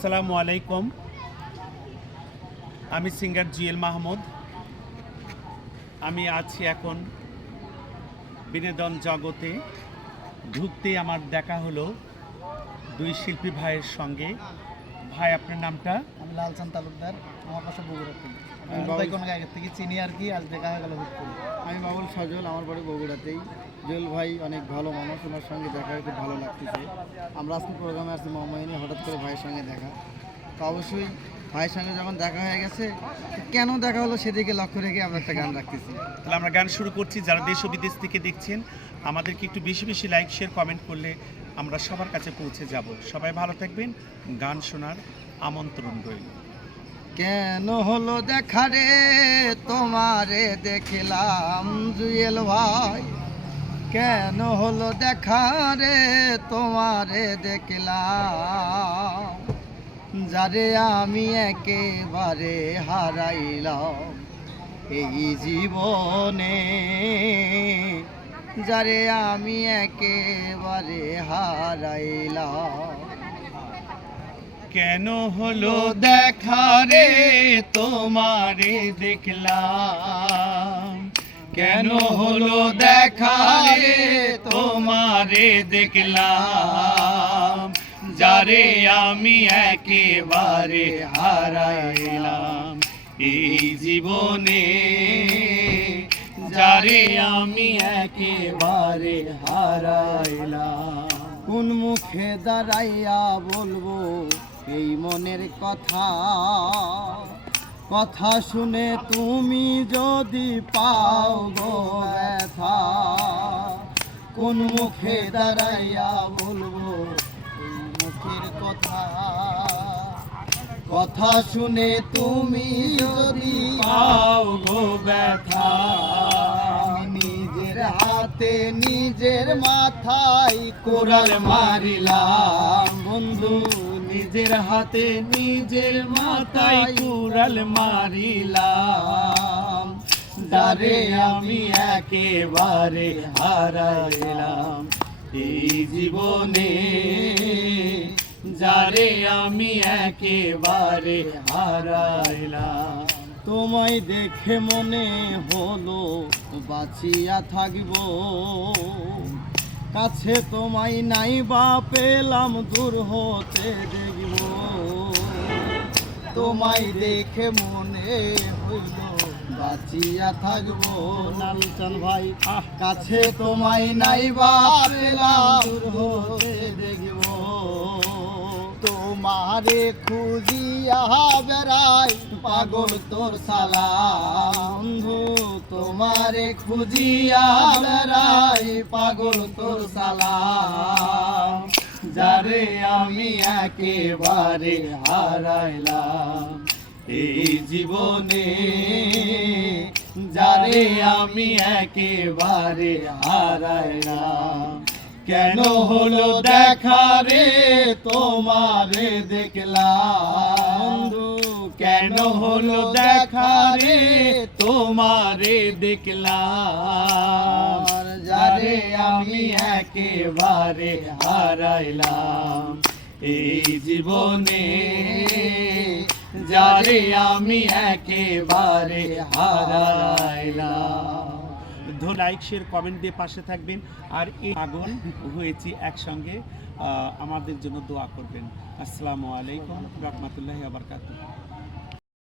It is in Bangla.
আসসালামু আলাইকুম। আমি সিঙ্গার জিএল মাহমুদ। আমি আছি এখন বিনোদন জগতে। ঢুকতেই আমার দেখা হলো দুই শিল্পী ভাইয়ের সঙ্গে। ভাই, আপনার নামটা? আমি লালচান তালুকদার, আমার বাসা বগুড়াতে। আমি বাবাই কোনো আগের থেকে চিনি আর কি, আজ দেখা হয়ে গেল হুট করে। আমি বাবুল সজল, আমার বাড়ি বগুড়াতেই। জুয়েল ভাই অনেক ভালো মানুষ, ওনার সঙ্গে দেখা হয়ে খুব ভালো লাগতেছে। আমরা আজকে প্রোগ্রামে আসছি মোহাম্মদিনী, হঠাৎ করে ভাইয়ের সঙ্গে দেখা। তো অবশ্যই ভাইয়ের সঙ্গে যখন দেখা হয়ে গেছে, কেন দেখা হলো সেদিকে লক্ষ্য রেখে আমরা একটা গান রাখতেছি। তাহলে আমরা গান শুরু করছি। যারা দেশ ও বিদেশ থেকে দেখছেন, আমাদেরকে একটু বেশি বেশি লাইক, শেয়ার, কমেন্ট করলে আমরা সবার কাছে পৌঁছে যাব। সবাই ভালো থাকবেন। গান শোনার আমন্ত্রণ রইল। কেন হলো দেখা রে তোমারে দেখলাম জুয়েল ভাই, কেন হলো দেখা রে তোমারে দেখলাম, যারে আমি একেবারে হারাইলাম এই জীবনে, যারে আমি একেবারে হারাইলাম। কেন হলো দেখা রে তোমারে দেখলাম, কেন হলো দেখা রে তোমারে দেখলাম, যারে আমি একেবারে হারাইলাম এই জীবনে, যারে আমি একেবারে হারাইলাম। কোন মুখে দাঁড়াইয়া বলবো এই মনের কথা, কথা শুনে তুমি যদি পাও গো ব্যথা। কোন মুখে দাঁড়াইয়া বলবো এই মুখের কথা, কথা শুনে তুমি যদি পাও গো ব্যথা। নিজের হাতে নিজের মাথায় কোরাল মারিলাম বন্ধু, নিজের হাতে নিজের মাথায় কুড়াল মারিলাম, যারে আমি একেবারে হারাইলাম এই জীবনে, যারে আমি একেবারে হারাইলাম। তোমায় দেখে মনে হলো বাঁচিয়া থাকব, কাছে তোমায় নাই বা পেলাম দূর হতে দেখব। তোমায় দেখে মনে হইল বাঁচিয়া থাকব লালচান ভাই, কাছে তোমায় নাই বা পেলাম দূর হতে দেখব। তোমারে খুঁজিয়া বেড়াই পাগল তোর সালাম বন্ধু, তোমারে খুঁজিয়া বেড়াই পাগল তোর সালাম, যারে আমি একেবারে হারাইলাম এই জীবনে, যারে আমি একেবারে হারাইলাম। কেন হলো দেখা রে তোমারে দেখলাম, কেন হলো দেখা রে তোমারে দেখলাম, যারে আমি একেবারে হারাইলাম এই জীবনে, যারে আমি একেবারে হারাইলাম। লাইক, শেয়ার, কমেন্ট দিয়ে পাশে থাকবেন। আর এই পাগল হয়েছি একসঙ্গে, আমাদের জন্য দোয়া করবেন। আসসালামু আলাইকুম রহমতুল্লাহি ওয়া বারাকাতুহু।